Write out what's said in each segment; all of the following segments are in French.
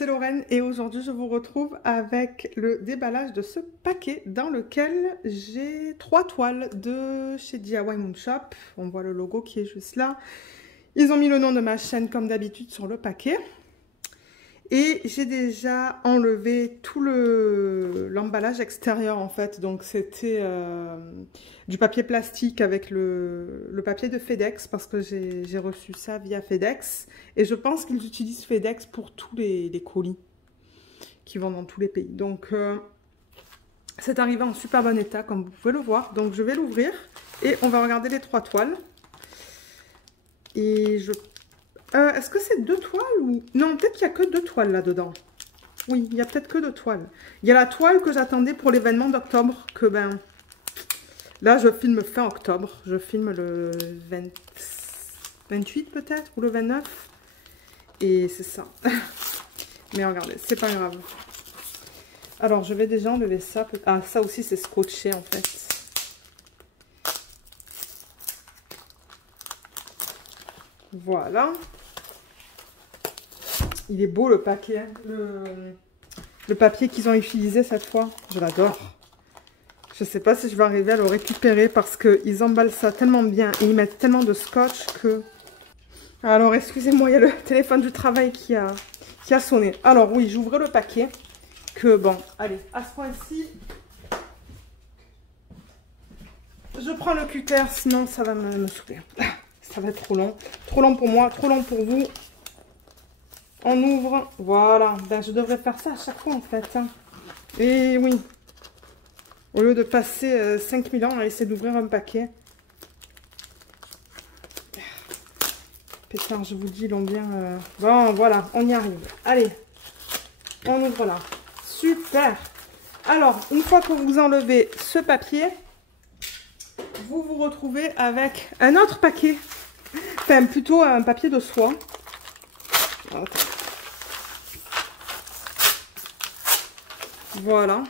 c'est Lorraine et aujourd'hui je vous retrouve avec le déballage de ce paquet dans lequel j'ai 3 toiles de chez DIY Moon Shop. On voit le logo qui est juste là. Ils ont mis le nom de ma chaîne comme d'habitude sur le paquet. Et j'ai déjà enlevé tout l'emballage extérieur en fait. Donc c'était du papier plastique avec le papier de FedEx parce que j'ai reçu ça via FedEx. Et je pense qu'ils utilisent FedEx pour tous les colis qui vont dans tous les pays. Donc c'est arrivé en super bon état comme vous pouvez le voir. Donc je vais l'ouvrir et on va regarder les 3 toiles. Et je... est-ce que c'est 2 toiles ou... Non, peut-être qu'il n'y a que 2 toiles là-dedans. Oui, il n'y a peut-être que 2 toiles. Il y a la toile que j'attendais pour l'événement d'octobre, que ben... Là, je filme fin octobre. Je filme le 28 peut-être, ou le 29. Et c'est ça. Mais regardez, c'est pas grave. Alors, je vais déjà enlever ça. Ah, ça aussi, c'est scotché en fait. Voilà. Il est beau le paquet, le papier qu'ils ont utilisé cette fois. Je l'adore. Je ne sais pas si je vais arriver à le récupérer parce qu'ils emballent ça tellement bien et ils mettent tellement de scotch que... Alors excusez-moi, il y a le téléphone du travail qui a sonné. Alors oui, j'ouvre le paquet. Que bon, allez, à ce point-ci, je prends le cutter, sinon ça va me saouler. Ça va être trop long. Trop long pour moi, trop long pour vous. On ouvre, voilà. Ben, je devrais faire ça à chaque fois en fait. Hein. Et oui. Au lieu de passer 5000 ans à essayer d'ouvrir un paquet. Pétard, je vous dis, ils l'ont bien... Bon, voilà, on y arrive. Allez, on ouvre là. Super. Alors, une fois que vous enlevez ce papier, vous vous retrouvez avec un autre paquet. Enfin, plutôt un papier de soie. Voilà,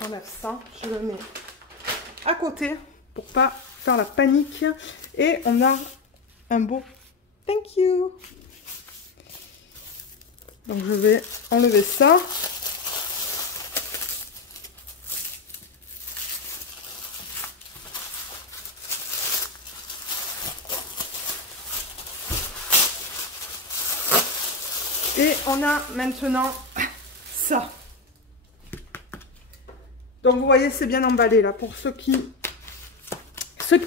j'enlève ça, je le mets à côté pour pas faire la panique. Et on a un beau thank you. Donc je vais enlever ça. Et on a maintenant ça. Donc vous voyez, c'est bien emballé là. Pour ceux qui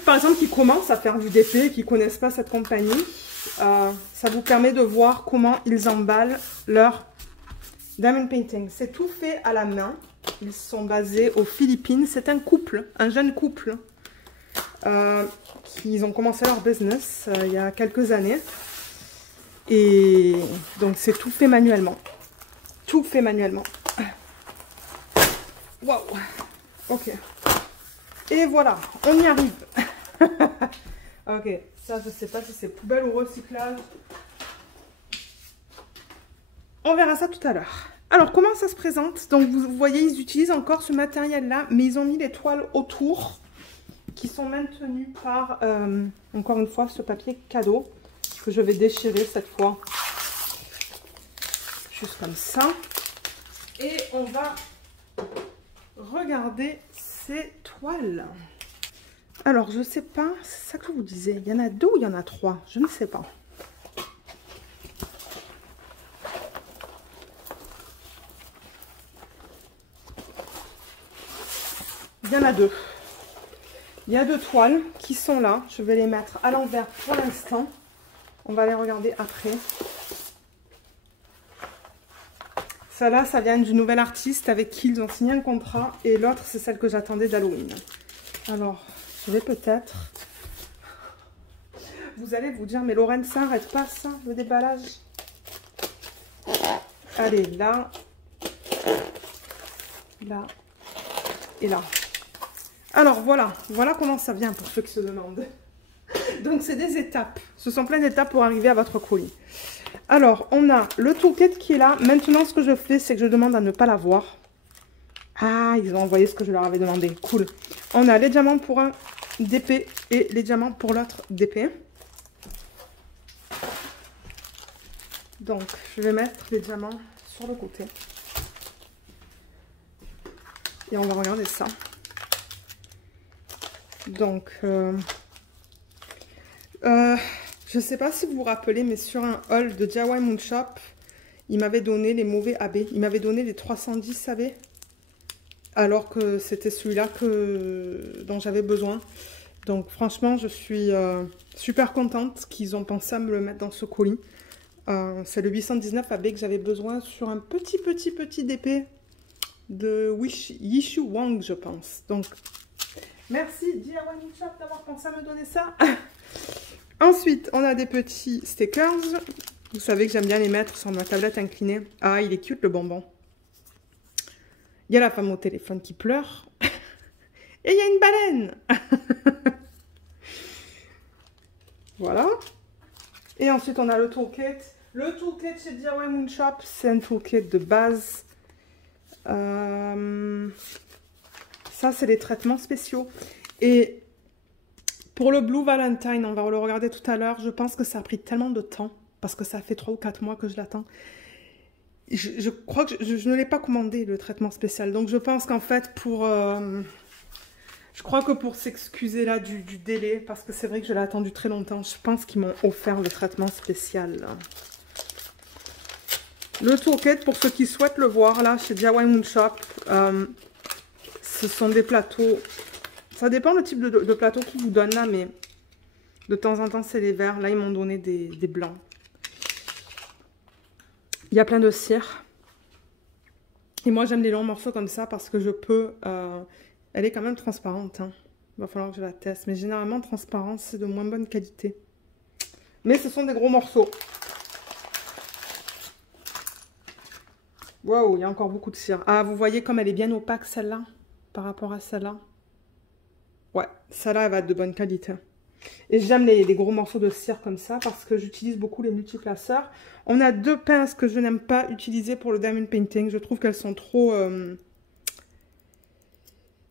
par exemple qui commencent à faire du DP, qui ne connaissent pas cette compagnie, ça vous permet de voir comment ils emballent leur diamond painting. C'est tout fait à la main. Ils sont basés aux Philippines. C'est un couple, un jeune couple, qui ont commencé leur business il y a quelques années. Et donc c'est tout fait manuellement. Tout fait manuellement. Waouh. Ok. Et voilà, on y arrive. Ok, ça je sais pas si c'est poubelle ou recyclage. On verra ça tout à l'heure. Alors comment ça se présente? Donc vous voyez, ils utilisent encore ce matériel là, mais ils ont mis les toiles autour qui sont maintenues par, encore une fois, ce papier cadeau que je vais déchirer cette fois. Juste comme ça. Et on va regarder ces toiles. Alors, je sais pas, c'est ça que je vous disais. Il y en a 2 ou il y en a 3? Je ne sais pas. Il y en a 2. Il y a 2 toiles qui sont là. Je vais les mettre à l'envers pour l'instant. On va les regarder après. Celle-là, ça vient du nouvel artiste avec qui ils ont signé un contrat. Et l'autre, c'est celle que j'attendais d'Halloween. Alors, je vais peut-être... Vous allez vous dire, mais Lorraine, ça n'arrête pas ça, le déballage. Allez, là. Là. Et là. Alors, voilà. Voilà comment ça vient pour ceux qui se demandent. Donc, c'est des étapes. Ce sont plein d'étapes pour arriver à votre colis. Alors, on a le toolkit qui est là. Maintenant, ce que je fais, c'est que je demande à ne pas l'avoir. Ah, ils ont envoyé ce que je leur avais demandé. Cool. On a les diamants pour un DP et les diamants pour l'autre DP. Donc, je vais mettre les diamants sur le côté. Et on va regarder ça. Donc, je ne sais pas si vous vous rappelez, mais sur un haul de DIY Moon Shop, il m'avait donné les mauvais AB. Il m'avait donné les 310 AB. Alors que c'était celui-là dont j'avais besoin. Donc franchement, je suis super contente qu'ils ont pensé à me le mettre dans ce colis. C'est le 819 AB que j'avais besoin sur un petit DP de Yishu Wang, je pense. Donc, merci DIY Moon Shop d'avoir pensé à me donner ça. Ensuite, on a des petits stickers. Vous savez que j'aime bien les mettre sur ma tablette inclinée. Ah, il est cute le bonbon. Il y a la femme au téléphone qui pleure. Et il y a une baleine. Voilà. Et ensuite, on a le toolkit. Le toolkit chez DIY Moon Shop, c'est un toolkit de base. Ça, c'est les traitements spéciaux. Et pour le Blue Valentine, on va le regarder tout à l'heure. Je pense que ça a pris tellement de temps. Parce que ça fait 3 ou 4 mois que je l'attends. Je crois que je ne l'ai pas commandé, le traitement spécial. Donc, je pense qu'en fait, je crois que pour s'excuser là du délai, parce que c'est vrai que je l'ai attendu très longtemps, je pense qu'ils m'ont offert le traitement spécial. Là. Le toolkit, pour ceux qui souhaitent le voir, là, chez DIY Moon Shop, ce sont des plateaux. Ça dépend le type de plateau qu'ils vous donnent là, mais de temps en temps, c'est les verts. Là, ils m'ont donné des blancs. Il y a plein de cire. Et moi, j'aime les longs morceaux comme ça parce que je peux... elle est quand même transparente. Hein. Il va falloir que je la teste. Mais généralement, transparente, c'est de moins bonne qualité. Mais ce sont des gros morceaux. Waouh, il y a encore beaucoup de cire. Ah, vous voyez comme elle est bien opaque, celle-là, par rapport à celle-là. Ouais, celle-là, elle va être de bonne qualité. Et j'aime les gros morceaux de cire comme ça parce que j'utilise beaucoup les multiplaceurs. On a 2 pinces que je n'aime pas utiliser pour le diamond painting. Je trouve qu'elles sont trop...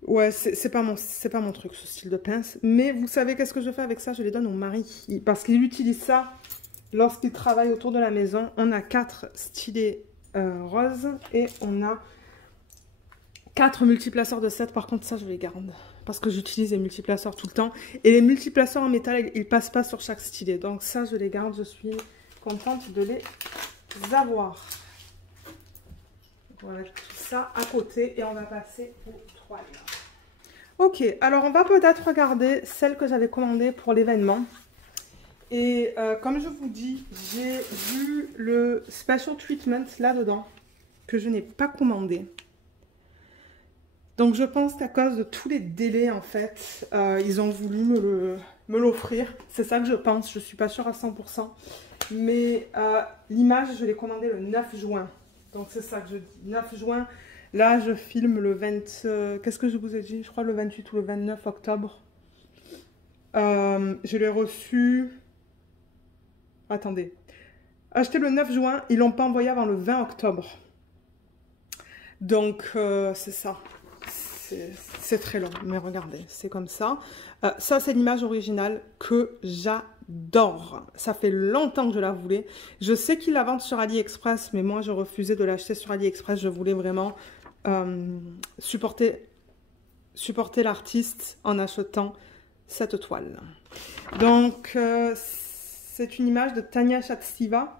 Ouais, c'est pas mon truc, ce style de pince. Mais vous savez qu'est-ce que je fais avec ça? Je les donne au mari. Parce qu'il utilise ça lorsqu'il travaille autour de la maison. On a 4 stylets roses et on a 4 multiplaceurs de 7. Par contre, ça, je les garde. Parce que j'utilise les multiplaceurs tout le temps. Et les multiplaceurs en métal, ils ne passent pas sur chaque stylet. Donc ça, je les garde. Je suis contente de les avoir. On va mettre tout ça à côté et on va passer aux toiles. Ok, alors on va peut-être regarder celle que j'avais commandée pour l'événement. Et comme je vous dis, j'ai vu le Special Treatment là-dedans que je n'ai pas commandé. Donc je pense qu'à cause de tous les délais en fait, ils ont voulu me l'offrir. C'est ça que je pense, je ne suis pas sûre à 100%. Mais l'image, je l'ai commandée le 9 juin. Donc c'est ça que je dis, 9 juin. Là, je filme le 20... Qu'est-ce que je vous ai dit? Je crois le 28 ou le 29 octobre. Je l'ai reçu... Attendez. Acheté le 9 juin, ils ne l'ont pas envoyé avant le 20 octobre. Donc c'est ça. C'est très long, mais regardez, c'est comme ça. Ça, c'est l'image originale que j'adore. Ça fait longtemps que je la voulais. Je sais qu'ils la vendent sur AliExpress, mais moi, je refusais de l'acheter sur AliExpress. Je voulais vraiment supporter l'artiste en achetant cette toile. Donc, c'est une image de Tanya Shatseva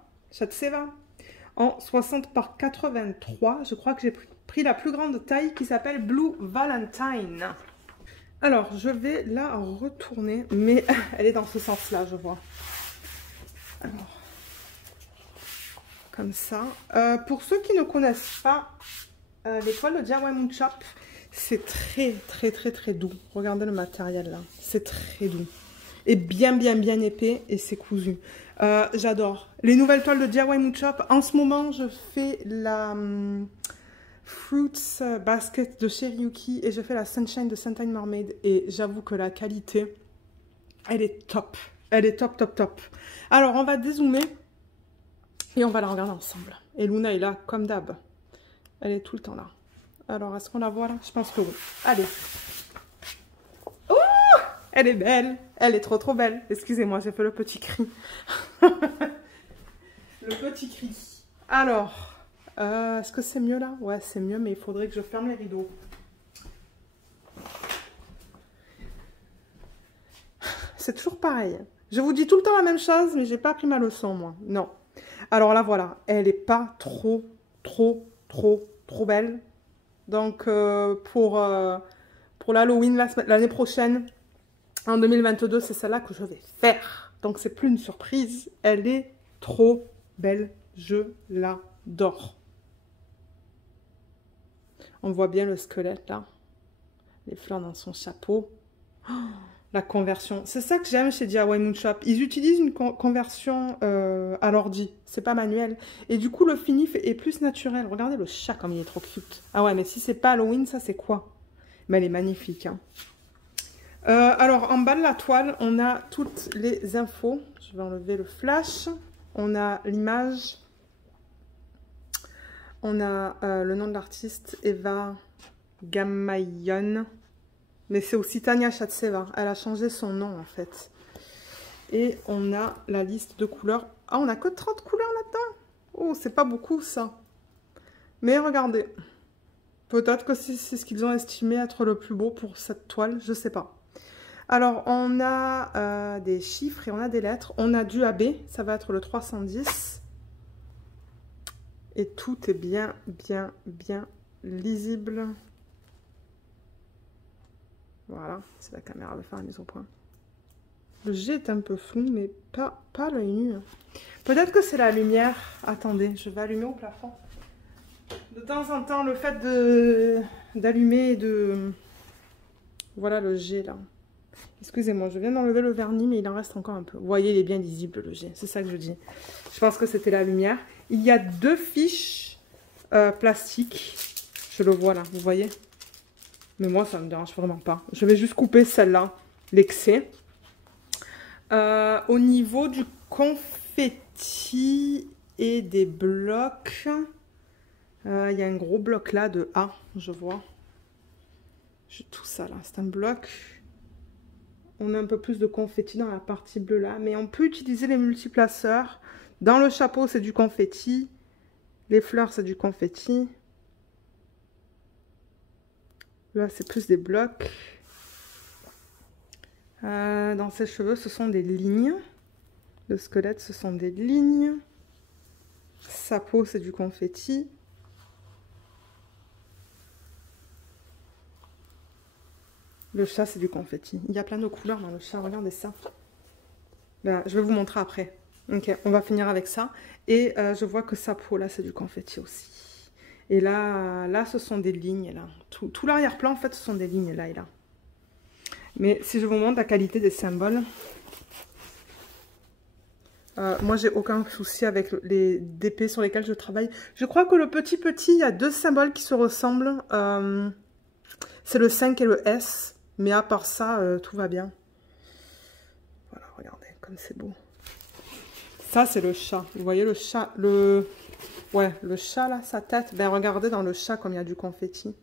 en 60 par 83. Je crois que j'ai pris la plus grande taille qui s'appelle Blue Valentine. Alors, je vais la retourner, mais elle est dans ce sens-là, je vois. Alors, comme ça. Pour ceux qui ne connaissent pas les toiles de DIY Moon Shop, c'est très doux. Regardez le matériel là, c'est très doux. Et bien épais et c'est cousu. J'adore. Les nouvelles toiles de DIY Moon Shop, en ce moment, je fais la... Fruits Basket de Cherryuki et je fais la Sunshine de Sunshine Mermaid et j'avoue que la qualité, elle est top. Elle est top. Alors, on va dézoomer et on va la regarder ensemble. Et Luna est là, comme d'hab. Elle est tout le temps là. Alors, est-ce qu'on la voit là? Je pense que oui. Allez. Oh! Elle est belle. Elle est trop belle. Excusez-moi, j'ai fait le petit cri. Le petit cri. Alors... Est-ce que c'est mieux là? Ouais, c'est mieux, mais il faudrait que je ferme les rideaux. C'est toujours pareil. Je vous dis tout le temps la même chose, mais j'ai pas appris ma leçon, moi. Non. Alors là, voilà. Elle est pas trop belle. Donc, pour l'Halloween l'année prochaine, en 2022, c'est celle-là que je vais faire. Donc, c'est plus une surprise. Elle est trop belle. Je l'adore. On voit bien le squelette, là. Les fleurs dans son chapeau. Oh, la conversion. C'est ça que j'aime chez DIY Moon Shop. Ils utilisent une conversion à l'ordi. C'est pas manuel. Et du coup, le fini est plus naturel. Regardez le chat comme il est trop cute. Ah ouais, mais si c'est pas Halloween, ça c'est quoi? Mais elle est magnifique. Hein. Alors, en bas de la toile, on a toutes les infos. Je vais enlever le flash. On a l'image. On a le nom de l'artiste, Eva Gamayon. Mais c'est aussi Tania Shatseva. Elle a changé son nom, en fait. Et on a la liste de couleurs. Ah, on n'a que 30 couleurs là-dedans. Oh, c'est pas beaucoup, ça. Mais regardez. Peut-être que c'est ce qu'ils ont estimé être le plus beau pour cette toile. Je sais pas. Alors, on a des chiffres et on a des lettres. On a du AB. Ça va être le 310. Et tout est bien lisible. Voilà, c'est la caméra de faire la mise au point. Le G est un peu flou, mais pas l'œil nu. Peut-être que c'est la lumière. Attendez, je vais allumer au plafond. De temps en temps, le fait d'allumer et de... Voilà le G là. Excusez-moi, je viens d'enlever le vernis, mais il en reste encore un peu. Vous voyez, il est bien lisible le G, c'est ça que je dis. Je pense que c'était la lumière. Il y a 2 fiches plastiques. Je le vois là, vous voyez? Mais moi, ça ne me dérange vraiment pas. Je vais juste couper celle-là, l'excès. Au niveau du confetti et des blocs, il y a un gros bloc là de A, je vois. J'ai tout ça là, c'est un bloc. On a un peu plus de confetti dans la partie bleue là. Mais on peut utiliser les multiplaceurs. Dans le chapeau, c'est du confetti. Les fleurs, c'est du confetti. Là, c'est plus des blocs. Dans ses cheveux, ce sont des lignes. Le squelette, ce sont des lignes. Sa peau, c'est du confetti. Le chat, c'est du confetti. Il y a plein de couleurs dans le chat. Regardez ça. Là, je vais vous montrer après. Ok, on va finir avec ça. Et je vois que sa peau, là, c'est du confetti aussi. Et là, ce sont des lignes, là. Tout l'arrière-plan, en fait, ce sont des lignes, là et là. Mais si je vous montre la qualité des symboles, moi, j'ai aucun souci avec les DP sur lesquels je travaille. Je crois que le petit, il y a 2 symboles qui se ressemblent. C'est le 5 et le S. Mais à part ça, tout va bien. Voilà, regardez, comme c'est beau. Ça, c'est le chat. Vous voyez le chat, ouais, le chat, là, sa tête. Ben, regardez dans le chat comme il y a du confetti.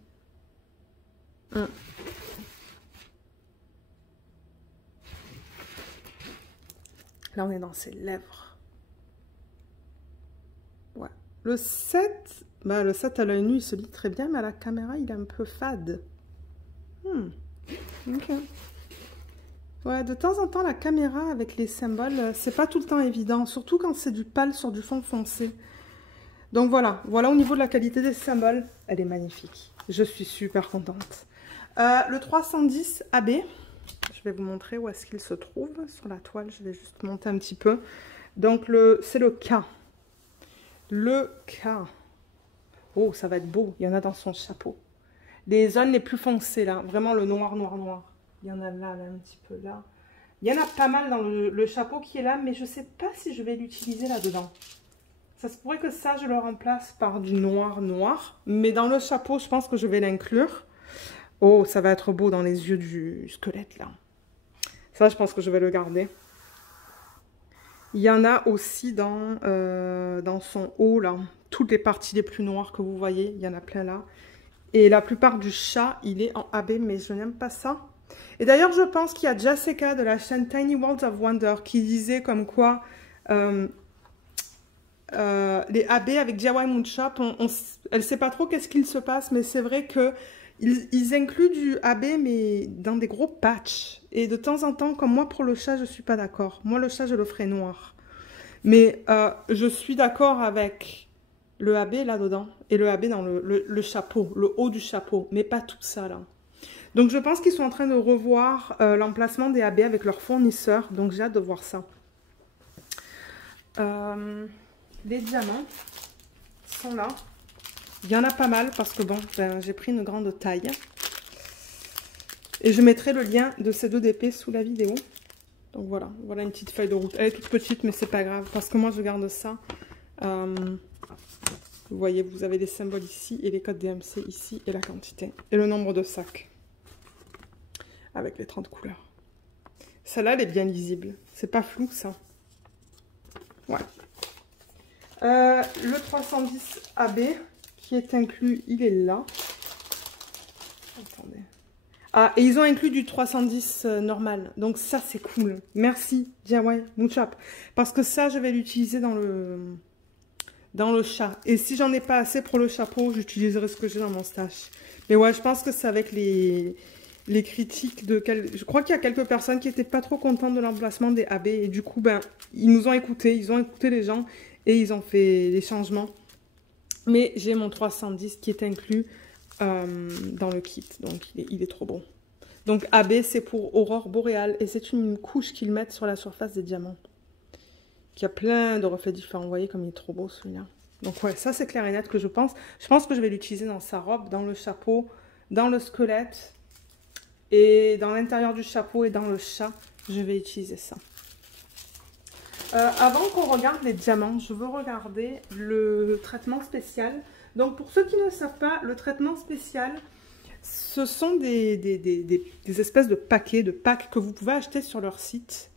Là, on est dans ses lèvres. Ouais. Le 7, bah, le 7 à l'œil nu, il se lit très bien, mais à la caméra, il est un peu fade. Ok. Ouais, de temps en temps, la caméra avec les symboles, c'est pas tout le temps évident, surtout quand c'est du pâle sur du fond foncé. Donc voilà, voilà au niveau de la qualité des symboles, elle est magnifique. Je suis super contente. Le 310 AB, je vais vous montrer où est-ce qu'il se trouve sur la toile. Je vais juste monter un petit peu. Donc c'est le K. Le K. Oh, ça va être beau. Il y en a dans son chapeau. Les zones les plus foncées là, vraiment le noir. Il y en a là, un petit peu là. Il y en a pas mal dans le chapeau qui est là, mais je ne sais pas si je vais l'utiliser là-dedans. Ça se pourrait que ça, je le remplace par du noir. Mais dans le chapeau, je pense que je vais l'inclure. Oh, ça va être beau dans les yeux du squelette là. Ça, je pense que je vais le garder. Il y en a aussi dans son haut là. Toutes les parties les plus noires que vous voyez, il y en a plein là. Et la plupart du chat, il est en AB, mais je n'aime pas ça. Et d'ailleurs, je pense qu'il y a Jessica de la chaîne Tiny World of Wonder qui disait comme quoi les AB avec DIY Moon Shop, elle ne sait pas trop qu'est-ce qu'il se passe, mais c'est vrai que ils incluent du AB, mais dans des gros patchs. Et de temps en temps, comme moi, pour le chat, je ne suis pas d'accord. Moi, le chat, je le ferai noir. Mais je suis d'accord avec le AB là-dedans et le AB dans le chapeau, le haut du chapeau, mais pas tout ça, là. Donc, je pense qu'ils sont en train de revoir l'emplacement des AB avec leurs fournisseurs. Donc, j'ai hâte de voir ça. Les diamants sont là. Il y en a pas mal parce que bon, ben, j'ai pris une grande taille. Et je mettrai le lien de ces deux DP sous la vidéo. Donc voilà, voilà une petite feuille de route. Elle est toute petite mais c'est pas grave parce que moi je garde ça. Vous voyez, vous avez les symboles ici et les codes DMC ici et la quantité. Et le nombre de sacs. Avec les 30 couleurs. Celle-là, elle est bien lisible. C'est pas flou ça. Ouais. Le 310 AB qui est inclus, il est là. Attendez. Ah, et ils ont inclus du 310 normal. Donc ça, c'est cool. Merci, DIY Moon Shop. Parce que ça, je vais l'utiliser dans le chat. Et si j'en ai pas assez pour le chapeau, j'utiliserai ce que j'ai dans mon stash. Mais ouais, je pense que c'est avec les critiques de... Je crois qu'il y a quelques personnes qui n'étaient pas trop contentes de l'emplacement des AB. Et du coup, ben, ils nous ont écoutés. Ils ont écouté les gens et ils ont fait les changements. Mais j'ai mon 310 qui est inclus dans le kit. Donc, il est trop bon. Donc, AB, c'est pour Aurore Boréale. Et c'est une couche qu'ils mettent sur la surface des diamants. Qui a plein de reflets différents. Vous voyez comme il est trop beau celui-là. Donc, ouais, ça, c'est clair et net que je pense. Je pense que je vais l'utiliser dans sa robe, dans le chapeau, dans le squelette. Et dans l'intérieur du chapeau et dans le chat, je vais utiliser ça. Avant qu'on regarde les diamants, je veux regarder le traitement spécial. Donc pour ceux qui ne savent pas, le traitement spécial, ce sont des espèces de packs que vous pouvez acheter sur leur site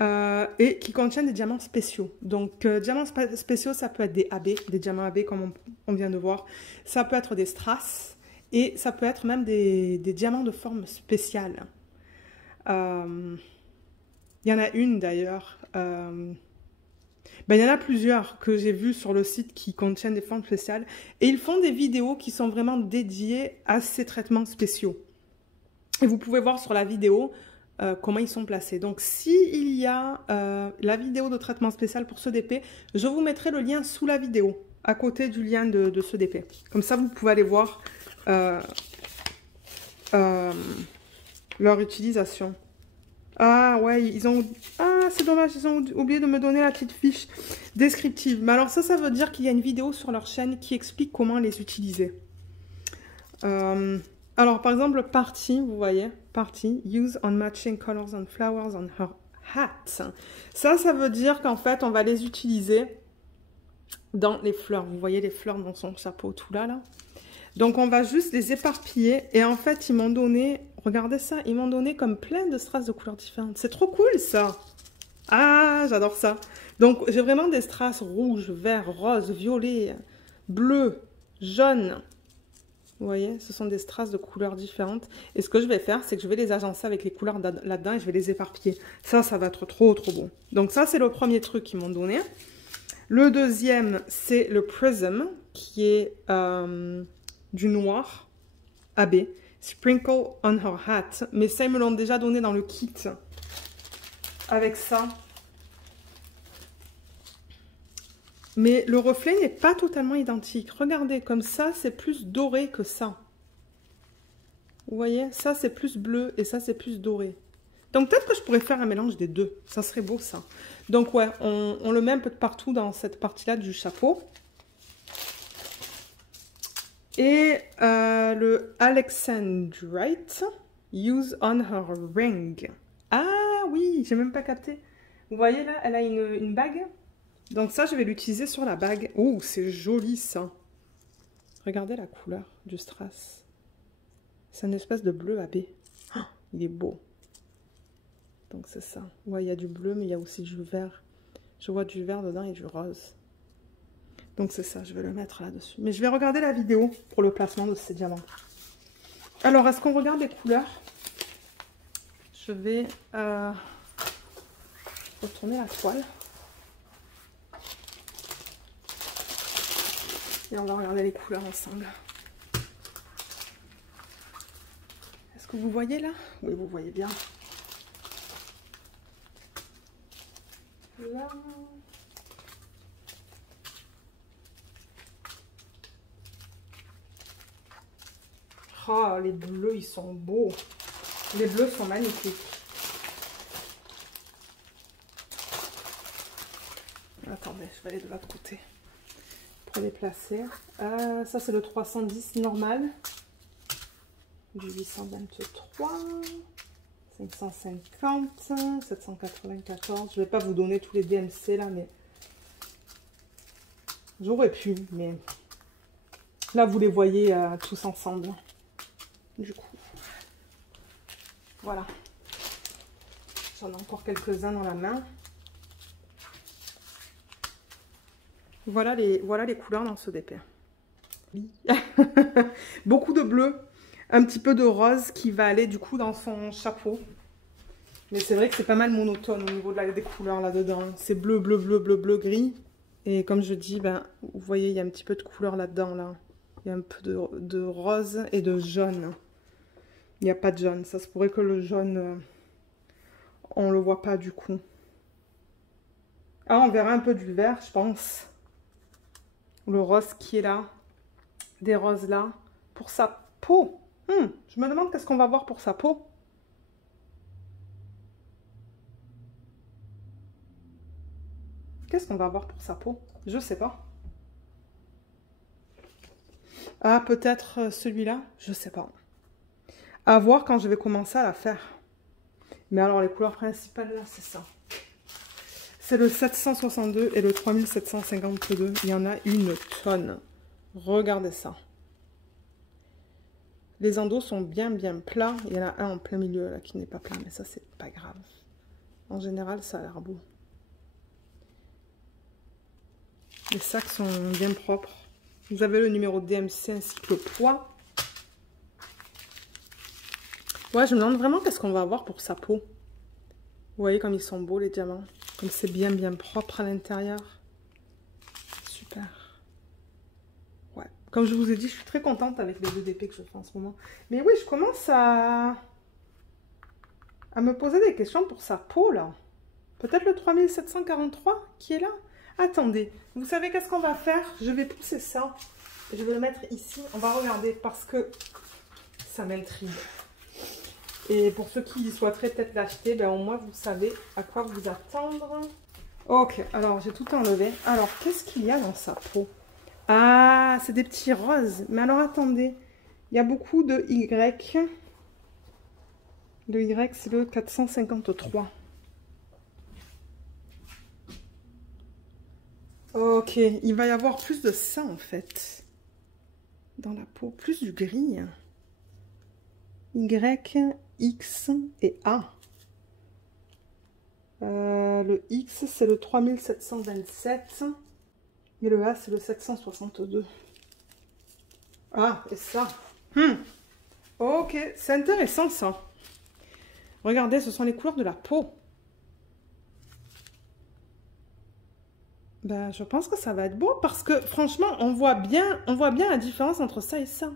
et qui contiennent des diamants spéciaux. Donc diamants spéciaux, ça peut être des AB, des diamants AB comme on vient de voir. Ça peut être des strass et ça peut être même des diamants de forme spéciale. Il y en a une d'ailleurs, ben, il y en a plusieurs que j'ai vues sur le site qui contiennent des formes spéciales. Et ils font des vidéos qui sont vraiment dédiées à ces traitements spéciaux. Et vous pouvez voir sur la vidéo comment ils sont placés. Donc s'il y a la vidéo de traitement spécial pour ce DP, je vous mettrai le lien sous la vidéo, à côté du lien de ce DP. Comme ça, vous pouvez aller voir leur utilisation. Ah ouais, ils ont... Ah, c'est dommage, ils ont oublié de me donner la petite fiche descriptive. Mais alors ça veut dire qu'il y a une vidéo sur leur chaîne qui explique comment les utiliser. Alors, par exemple, party, vous voyez, party, use on matching colors and flowers on her hat. Ça veut dire qu'en fait, on va les utiliser dans les fleurs. Vous voyez les fleurs dans son chapeau, tout là, là. Donc, on va juste les éparpiller. Et en fait, ils m'ont donné... Regardez ça, ils m'ont donné comme plein de strass de couleurs différentes. C'est trop cool, ça. Ah, j'adore ça. Donc, j'ai vraiment des strass rouges, verts, roses, violets, bleus, jaunes. Vous voyez, ce sont des strass de couleurs différentes. Et ce que je vais faire, c'est que je vais les agencer avec les couleurs là-dedans et je vais les éparpiller. Ça va être trop, trop beau. Donc, ça, c'est le premier truc qu'ils m'ont donné. Le deuxième, c'est le Prism, qui est du noir AB. Sprinkle on her hat. Mais ça, ils me l'ont déjà donné dans le kit. Avec ça. Mais le reflet n'est pas totalement identique. Regardez, comme ça, c'est plus doré que ça. Vous voyez, ça, c'est plus bleu et ça, c'est plus doré. Donc, peut-être que je pourrais faire un mélange des deux. Ça serait beau, ça. Donc, ouais, on le met un peu de partout dans cette partie-là du chapeau. Et le Alexandrite, use on her ring. Ah oui, j'ai même pas capté. Vous voyez là, elle a une bague. Donc ça, je vais l'utiliser sur la bague. Oh, c'est joli ça. Regardez la couleur du strass. C'est une espèce de bleu AB. Oh, il est beau. Donc c'est ça. Ouais, il y a du bleu, mais il y a aussi du vert. Je vois du vert dedans et du rose. Donc c'est ça, je vais le mettre là-dessus. Mais je vais regarder la vidéo pour le placement de ces diamants. Alors, est-ce qu'on regarde les couleurs? Je vais retourner la toile. Et on va regarder les couleurs ensemble. Est-ce que vous voyez là? Oui, vous voyez bien. Là. Oh, les bleus, ils sont beaux. Les bleus sont magnifiques. Attendez, je vais aller de l'autre côté pour les placer. Ça, c'est le 310 normal. Du 823, 550, 794. Je ne vais pas vous donner tous les DMC là, mais j'aurais pu. Mais là, vous les voyez tous ensemble. Du coup, voilà. J'en ai encore quelques-uns dans la main. Voilà les couleurs dans ce DP. Oui. Beaucoup de bleu, un petit peu de rose qui va aller du coup dans son chapeau. Mais c'est vrai que c'est pas mal monotone au niveau des couleurs là-dedans. C'est bleu, bleu, bleu, bleu, bleu, gris. Et comme je dis, ben, vous voyez, il y a un petit peu de couleur là-dedans. Là. Il y a un peu de rose et de jaune. Il n'y a pas de jaune. Ça se pourrait que le jaune, on ne le voit pas du coup. Ah, on verra un peu du vert, je pense. Le rose qui est là. Des roses là. Pour sa peau. Je me demande qu'est-ce qu'on va voir pour sa peau. Qu'est-ce qu'on va avoir pour sa peau? Je sais pas. Ah, peut-être celui-là? Je sais pas. À voir quand je vais commencer à la faire. Mais alors, les couleurs principales, là, c'est ça. C'est le 762 et le 3752. Il y en a une tonne. Regardez ça. Les endos sont bien plats. Il y en a un en plein milieu, là, qui n'est pas plat. Mais ça, c'est pas grave. En général, ça a l'air beau. Les sacs sont bien propres. Vous avez le numéro de DMC ainsi que le poids. Ouais, je me demande vraiment qu'est-ce qu'on va avoir pour sa peau. Vous voyez comme ils sont beaux les diamants. Comme c'est bien propre à l'intérieur. Super. Ouais. Comme je vous ai dit, je suis très contente avec les 2 DP que je fais en ce moment. Mais oui, je commence à me poser des questions pour sa peau là. Peut-être le 3743 qui est là. Attendez, vous savez qu'est-ce qu'on va faire? Je vais pousser ça. Je vais le mettre ici. On va regarder parce que ça m'intrigue. Et pour ceux qui souhaiteraient peut-être l'acheter, ben au moins vous savez à quoi vous attendre. Ok, alors j'ai tout enlevé. Alors, qu'est-ce qu'il y a dans sa peau? Ah, c'est des petits roses. Mais alors, attendez. Il y a beaucoup de Y. Le Y, c'est le 453. Ok, il va y avoir plus de ça en fait. Dans la peau, plus du gris. Y, X et A. Le X, c'est le 3727. Et le A, c'est le 762. Ah, et ça. Ok, c'est intéressant ça. Regardez, ce sont les couleurs de la peau. Ben, je pense que ça va être beau parce que franchement, on voit bien la différence entre ça et ça.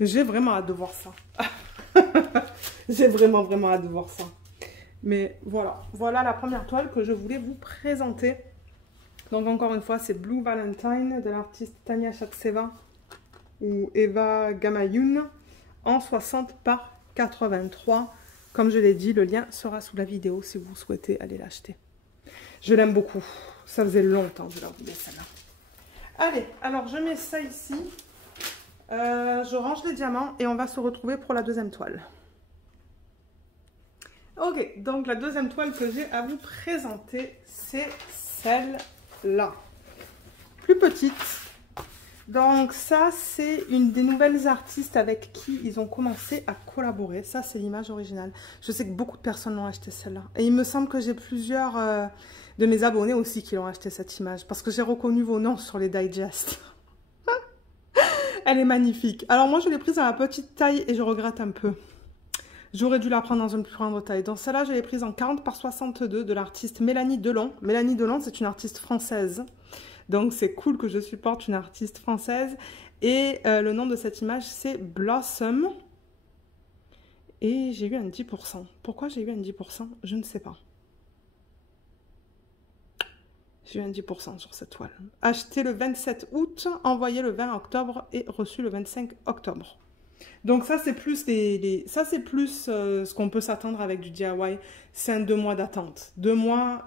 J'ai vraiment hâte de voir ça. J'ai vraiment hâte de voir ça. Mais voilà, voilà la première toile que je voulais vous présenter. Donc encore une fois, c'est Blue Valentine de l'artiste Tania Shatseva ou Eva Gamayun en 60 par 83. Comme je l'ai dit, le lien sera sous la vidéo si vous souhaitez aller l'acheter. Je l'aime beaucoup. Ça faisait longtemps que je la voulais celle-là. Allez, alors je mets ça ici. Je range les diamants et on va se retrouver pour la deuxième toile. Ok, donc la deuxième toile que j'ai à vous présenter, c'est celle-là. Plus petite. Donc ça, c'est une des nouvelles artistes avec qui ils ont commencé à collaborer. Ça, c'est l'image originale. Je sais que beaucoup de personnes l'ont acheté celle-là. Et il me semble que j'ai plusieurs de mes abonnés aussi qui l'ont acheté cette image. Parce que j'ai reconnu vos noms sur les digests. Elle est magnifique. Alors moi, je l'ai prise à la petite taille et je regrette un peu. J'aurais dû la prendre dans une plus grande taille. Donc celle-là, je l'ai prise en 40 par 62 de l'artiste Mélanie Delon. Mélanie Delon, c'est une artiste française. Donc c'est cool que je supporte une artiste française. Et le nom de cette image, c'est Blossom. Et j'ai eu un 10%. Pourquoi j'ai eu un 10%? Je ne sais pas. J'ai eu un 10% sur cette toile. Acheté le 27 août, envoyé le 20 octobre et reçu le 25 octobre. Donc ça, c'est plus, ce qu'on peut s'attendre avec du DIY. C'est un 2 mois d'attente. 2 mois,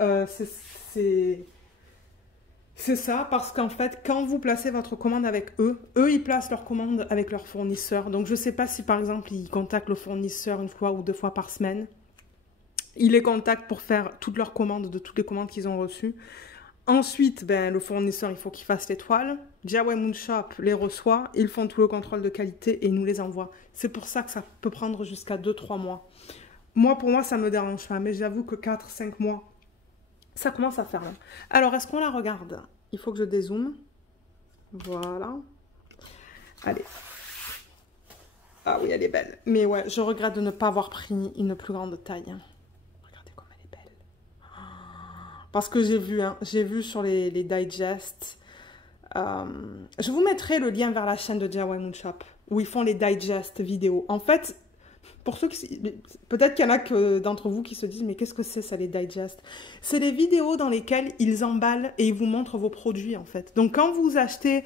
c'est ça, parce qu'en fait, quand vous placez votre commande avec eux, ils placent leur commande avec leur fournisseur. Donc, je ne sais pas si, par exemple, ils contactent le fournisseur 1 fois ou 2 fois par semaine. Ils les contactent pour faire toutes leurs commandes, de toutes les commandes qu'ils ont reçues. Ensuite, ben, le fournisseur, il faut qu'il fasse les toiles. DIY Moon Shop les reçoit, ils font tout le contrôle de qualité et ils nous les envoient. C'est pour ça que ça peut prendre jusqu'à 2-3 mois. Pour moi, ça ne me dérange pas, mais j'avoue que 4-5 mois, ça commence à faire long. Alors, est-ce qu'on la regarde? Il faut que je dézoome. Voilà. Allez. Ah oui, elle est belle. Mais ouais, je regrette de ne pas avoir pris une plus grande taille. Regardez comme elle est belle. Parce que j'ai vu sur les digests. Je vous mettrai le lien vers la chaîne de DIY Moon Shop, où ils font les digests vidéo. En fait, pour ceux qui... Peut-être qu'il y en a d'entre vous qui se disent, mais qu'est-ce que c'est ça, les digests? C'est les vidéos dans lesquelles ils emballent et ils vous montrent vos produits, en fait. Donc, quand vous achetez...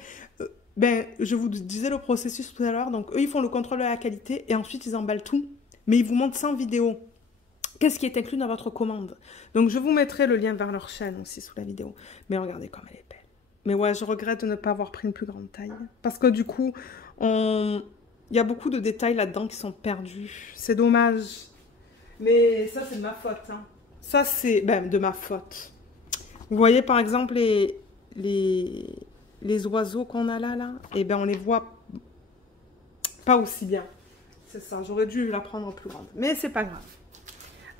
je vous disais le processus tout à l'heure. Donc, eux, ils font le contrôle de la qualité et ensuite, ils emballent tout. Mais ils vous montrent sans vidéo. Qu'est-ce qui est inclus dans votre commande? Donc, je vous mettrai le lien vers leur chaîne aussi sous la vidéo. Mais regardez comme elle est belle. Mais ouais, je regrette de ne pas avoir pris une plus grande taille. Parce que du coup, il y a beaucoup de détails là-dedans qui sont perdus. C'est dommage. Mais ça, c'est de ma faute. Hein. Ça, c'est de ma faute. Vous voyez, par exemple, les oiseaux qu'on a là, eh ben, on les voit pas aussi bien. C'est ça, j'aurais dû la prendre plus grande. Mais c'est pas grave.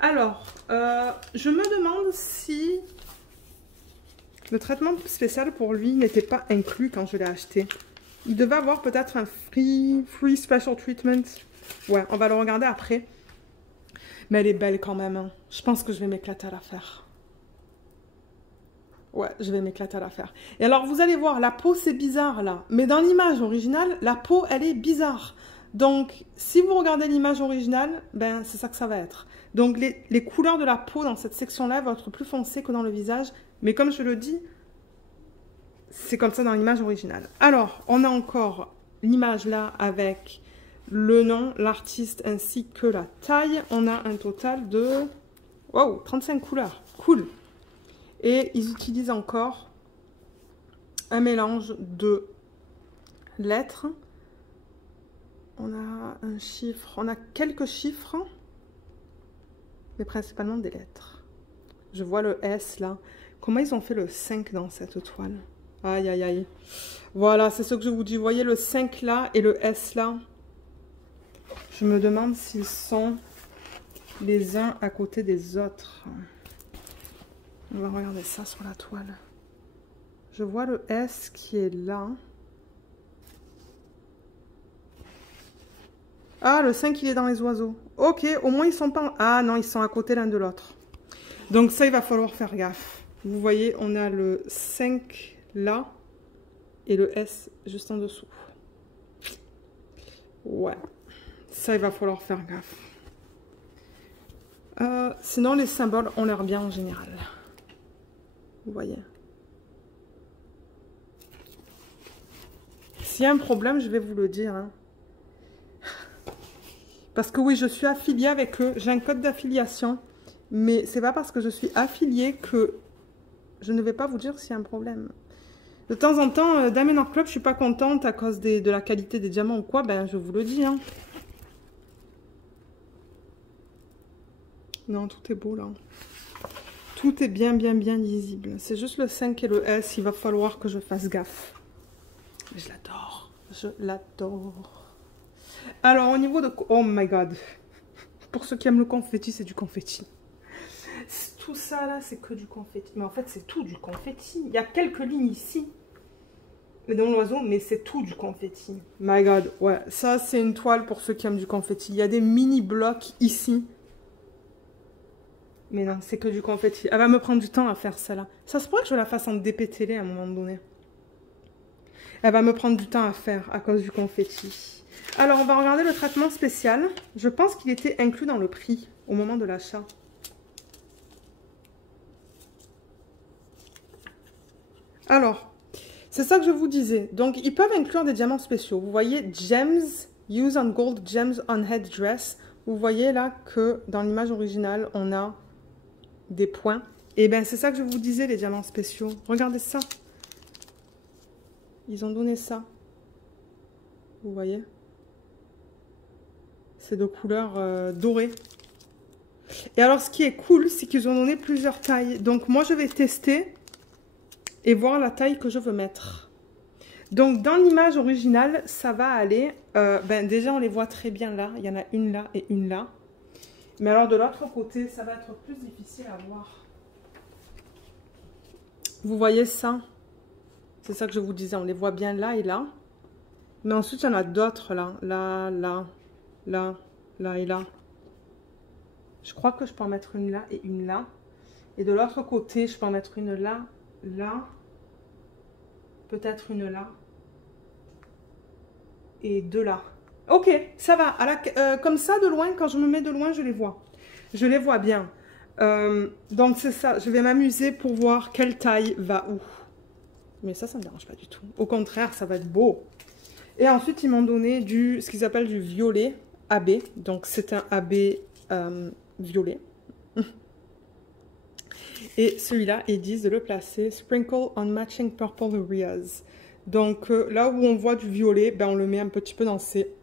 Alors, je me demande si le traitement spécial pour lui n'était pas inclus quand je l'ai acheté. Il devait avoir peut-être un free special treatment. Ouais, on va le regarder après. Mais elle est belle quand même. Hein. Je pense que je vais m'éclater à la faire. Ouais, je vais m'éclater à la faire. Et alors, vous allez voir, la peau, c'est bizarre, là. Mais dans l'image originale, la peau, elle est bizarre. Donc, si vous regardez l'image originale, ben, c'est ça que ça va être. Donc, les couleurs de la peau dans cette section-là vont être plus foncées que dans le visage. Mais comme je le dis, c'est comme ça dans l'image originale. Alors, on a encore l'image là avec le nom, l'artiste ainsi que la taille. On a un total de... Wow, 35 couleurs. Cool. Et ils utilisent encore un mélange de lettres. On a un chiffre, on a quelques chiffres, mais principalement des lettres. Je vois le S là. Comment ils ont fait le 5 dans cette toile? Aïe, aïe, aïe. Voilà, c'est ce que je vous dis. Vous voyez le 5 là et le S là? Je me demande s'ils sont les uns à côté des autres. On va regarder ça sur la toile. Je vois le S qui est là. Ah, le 5, il est dans les oiseaux. Ok, au moins ils sont pas... Ah non, ils sont à côté l'un de l'autre. Donc ça, il va falloir faire gaffe. Vous voyez, on a le 5 là et le S juste en dessous. Ouais, ça, il va falloir faire gaffe. Sinon, les symboles ont l'air bien en général. Vous voyez. S'il y a un problème, je vais vous le dire. Hein. Parce que oui, je suis affiliée avec eux. J'ai un code d'affiliation. Mais c'est pas parce que je suis affiliée que je ne vais pas vous dire s'il y a un problème. De temps en temps, dans Menor Club, je suis pas contente à cause de la qualité des diamants ou quoi. Ben, je vous le dis. Hein. Non, tout est beau là. Tout est bien lisible. C'est juste le 5 et le S. Il va falloir que je fasse gaffe. Je l'adore. Je l'adore. Alors, au niveau de... Oh my god. Pour ceux qui aiment le confetti, c'est du confetti. Tout ça, là, c'est que du confetti. Mais en fait, c'est tout du confetti. Il y a quelques lignes ici. les dents de l'oiseau, mais c'est tout du confetti. My God, ouais, ça c'est une toile pour ceux qui aiment du confetti. Il y a des mini blocs ici. Mais non, c'est que du confetti. Elle va me prendre du temps à faire ça là. Ça se pourrait que je la fasse en dépétélé à un moment donné. Elle va me prendre du temps à faire à cause du confetti. Alors, on va regarder le traitement spécial. Je pense qu'il était inclus dans le prix au moment de l'achat. Alors, c'est ça que je vous disais. Donc, ils peuvent inclure des diamants spéciaux. Vous voyez, Gems, Use on Gold Gems on Head Dress. Vous voyez là que dans l'image originale, on a des points. Et bien, c'est ça que je vous disais, les diamants spéciaux. Regardez ça. Ils ont donné ça. Vous voyez? C'est de couleur dorée. Et alors, ce qui est cool, c'est qu'ils ont donné plusieurs tailles. Donc, moi, je vais tester et voir la taille que je veux mettre. Donc, dans l'image originale, ça va aller... déjà, on les voit très bien là. Il y en a une là et une là. Mais alors, de l'autre côté, ça va être plus difficile à voir. Vous voyez ça? C'est ça que je vous disais. On les voit bien là et là. Mais ensuite, il y en a d'autres là. Là, là, là, là et là. Je crois que je peux en mettre une là et une là. Et de l'autre côté, je peux en mettre une là, là. Peut-être une là. Et deux là. Ok, ça va. Comme ça, de loin, quand je me mets de loin, je les vois. Je les vois bien. Donc, c'est ça. Je vais m'amuser pour voir quelle taille va où. Mais ça ne me dérange pas du tout. Au contraire, ça va être beau. Et ensuite, ils m'ont donné ce qu'ils appellent du violet AB. Donc, c'est un AB violet. Et celui-là, ils disent de le placer Sprinkle on Matching Purple Areas. Donc, là où on voit du violet, ben, on le met un petit peu dans ces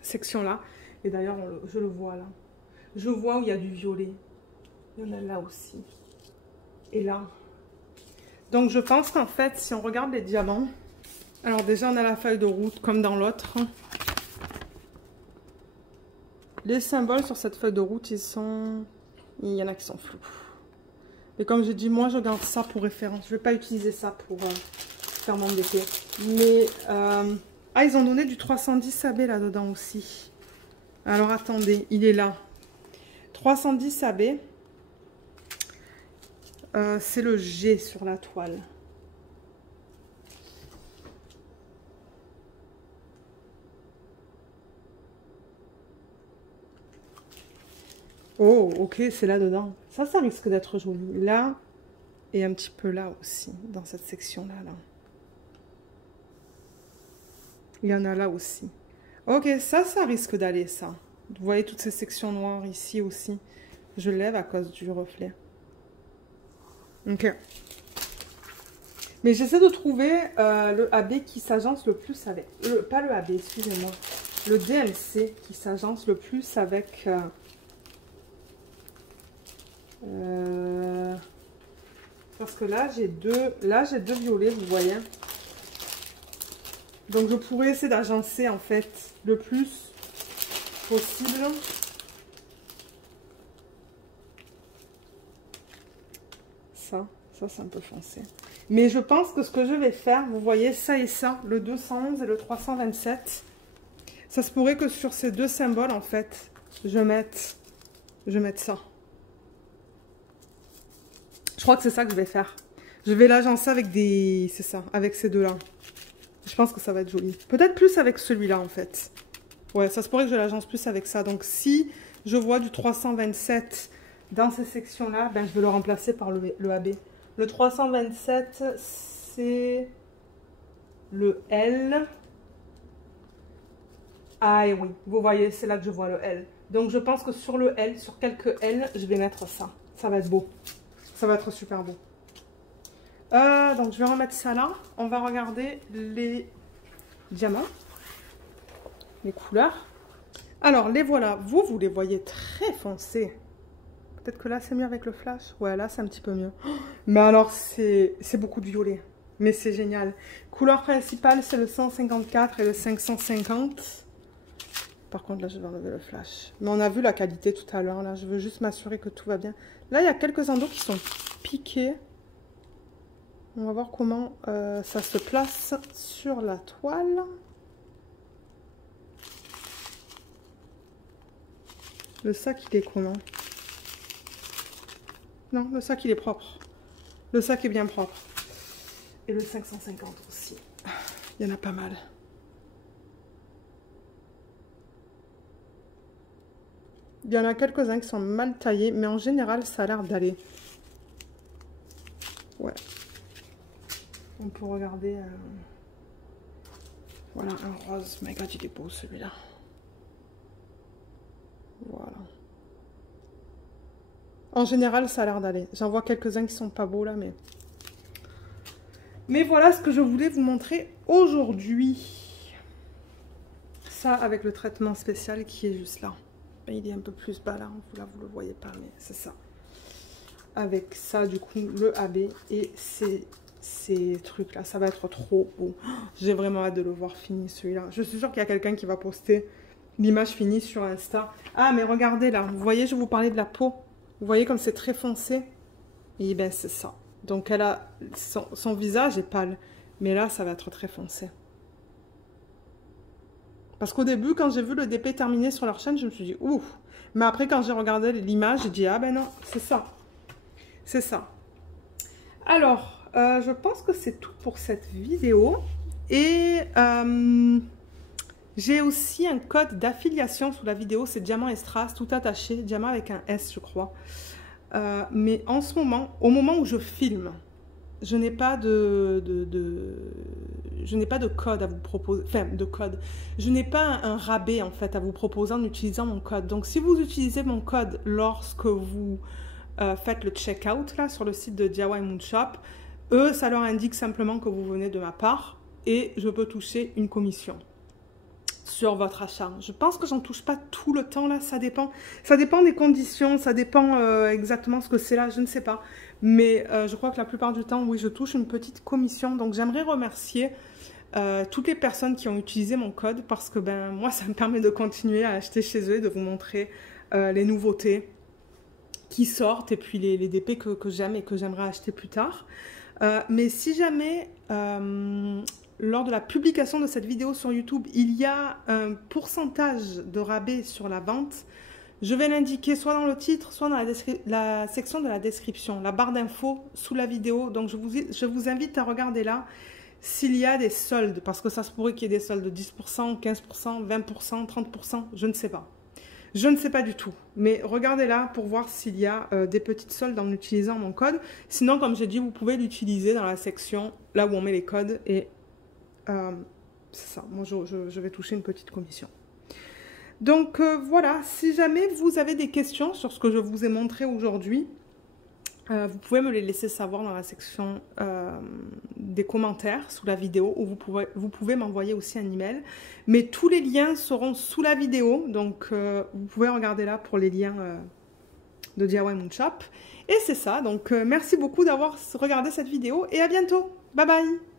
sections-là. Et d'ailleurs, je le vois là. Je vois où il y a du violet. Il y en a là aussi. Et là. Donc, je pense qu'en fait, si on regarde les diamants... Alors déjà, on a la feuille de route comme dans l'autre. Les symboles sur cette feuille de route, il y en a qui sont flous. Et comme j'ai dit, moi, je garde ça pour référence. Je ne vais pas utiliser ça pour faire mon DP. Mais, ils ont donné du 310 AB là-dedans aussi. Alors, attendez, il est là. 310 AB. C'est le G sur la toile. Oh, ok, c'est là-dedans. Ça risque d'être joli. Là, et un petit peu là aussi, dans cette section-là. Là. Il y en a là aussi. Ok, ça risque d'aller, ça. Vous voyez toutes ces sections noires ici aussi. Je lève à cause du reflet. Ok. Mais j'essaie de trouver le AB qui s'agence le plus avec... pas le AB, excusez-moi. Le DMC qui s'agence le plus avec... parce que là j'ai deux violets, vous voyez. Donc je pourrais essayer d'agencer en fait le plus possible. Ça c'est un peu foncé. Mais je pense que ce que je vais faire, vous voyez ça et ça, le 211 et le 327. Ça se pourrait que sur ces deux symboles en fait, je mette ça. Je crois que c'est ça que je vais faire. Je vais l'agencer avec des... C'est ça, avec ces deux-là. Je pense que ça va être joli. Peut-être plus avec celui-là, en fait. Ouais, ça se pourrait que je l'agence plus avec ça. Donc, si je vois du 327 dans ces sections-là, ben, je vais le remplacer par le AB. Le 327, c'est le L. Ah, et oui, vous voyez, c'est là que je vois le L. Donc, je pense que sur le L, sur quelques L, je vais mettre ça. Ça va être beau. Ça va être super beau. Donc, je vais remettre ça là. On va regarder les diamants. Les couleurs. Alors, les voilà. Vous les voyez très foncés. Peut-être que là, c'est mieux avec le flash. Ouais, là, c'est un petit peu mieux. Mais alors, c'est beaucoup de violet. Mais c'est génial. Couleur principale, c'est le 154 et le 550. Par contre, là, je vais enlever le flash. Mais on a vu la qualité tout à l'heure. Là, je veux juste m'assurer que tout va bien. Là, il y a quelques endos qui sont piqués. On va voir comment ça se place sur la toile. Le sac, il est comment? Non, le sac, il est propre. Le sac est bien propre. Et le 550 aussi. Il y en a pas mal. Il y en a quelques-uns qui sont mal taillés, mais en général, ça a l'air d'aller. Ouais. On peut regarder... Voilà, un rose. My God, il est beau celui-là. Voilà. En général, ça a l'air d'aller. J'en vois quelques-uns qui sont pas beaux là, mais... Mais voilà ce que je voulais vous montrer aujourd'hui. Ça avec le traitement spécial qui est juste là. Il est un peu plus bas là, vous le voyez pas, mais c'est ça. Avec ça, du coup, le AB et ces trucs là, ça va être trop beau. J'ai vraiment hâte de le voir fini celui-là. Je suis sûre qu'il y a quelqu'un qui va poster l'image finie sur Insta. Ah, mais regardez là, vous voyez, je vous parlais de la peau. Vous voyez comme c'est très foncé? Et ben c'est ça. Donc elle a son visage est pâle, mais là ça va être très foncé. Parce qu'au début, quand j'ai vu le DP terminé sur leur chaîne, je me suis dit ouf. Mais après, quand j'ai regardé l'image, j'ai dit ah ben non, c'est ça. C'est ça. Alors, je pense que c'est tout pour cette vidéo. Et j'ai aussi un code d'affiliation sous la vidéo, c'est Diamant et Strass, tout attaché, Diamant avec un S, je crois. Mais en ce moment, au moment où je filme, je n'ai pas de code à vous proposer, enfin de code. Je n'ai pas un rabais en fait à vous proposer en utilisant mon code. Donc si vous utilisez mon code lorsque vous faites le checkout là sur le site de DIY Moon Shop, eux ça leur indique simplement que vous venez de ma part et je peux toucher une commission sur votre achat. Je pense que j'en touche pas tout le temps là, ça dépend des conditions, ça dépend exactement ce que c'est là, je ne sais pas. Mais je crois que la plupart du temps, oui, je touche une petite commission. Donc j'aimerais remercier toutes les personnes qui ont utilisé mon code parce que ben moi, ça me permet de continuer à acheter chez eux et de vous montrer les nouveautés qui sortent et puis les DP que j'aime et que j'aimerais acheter plus tard. Mais si jamais, lors de la publication de cette vidéo sur YouTube, il y a un pourcentage de rabais sur la vente, je vais l'indiquer soit dans le titre, soit dans la section de la description, la barre d'infos sous la vidéo. Donc, je vous invite à regarder là s'il y a des soldes, parce que ça se pourrait qu'il y ait des soldes de 10%, 15%, 20%, 30%, je ne sais pas. Je ne sais pas du tout, mais regardez là pour voir s'il y a des petites soldes en utilisant mon code. Sinon, comme j'ai dit, vous pouvez l'utiliser dans la section là où on met les codes et c'est ça. Moi, je vais toucher une petite commission. Donc voilà, si jamais vous avez des questions sur ce que je vous ai montré aujourd'hui, vous pouvez me les laisser savoir dans la section des commentaires sous la vidéo ou vous pouvez m'envoyer aussi un email. Mais tous les liens seront sous la vidéo, donc vous pouvez regarder là pour les liens de DIY Moon Shop. Et c'est ça, donc merci beaucoup d'avoir regardé cette vidéo et à bientôt. Bye bye!